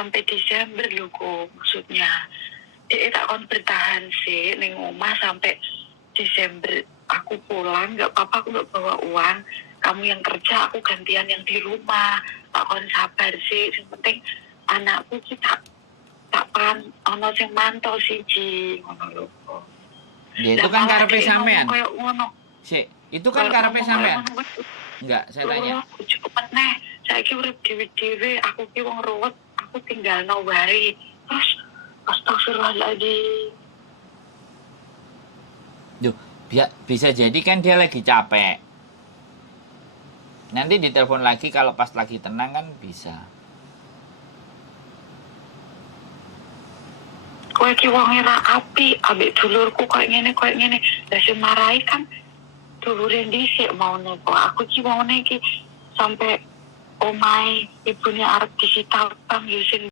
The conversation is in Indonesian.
sampai Desember lho kok maksudnya. Tak kon bertahan sih ning omah sampai Desember. Aku pulang, nggak apa-apa aku nggak bawa uang. Kamu yang kerja, aku gantian yang di rumah. Tak kon sabar sih. Yang penting anakku kita tak pan ono sing mantau siji ngono lho. Ya itu kan karepe sampean. Kayak ngono. Sik, itu kan karepe sampean. Enggak, saya tanya. Cukup meneh. Saiki urip dhewe-dhewe, aku ki wong ruwet, aku tinggalno wae. Terus astagfirullahaladzim. Duh, bisa jadi kan dia lagi capek. Nanti ditelepon lagi kalau pas lagi tenang kan bisa. Kowe ki wong era api, ambek dulurku koyo ngene. Lah sing marahi kan dulure dhisik maune kok. Aku ki maune ki sampai omahe ibunya arep disita utang yo sing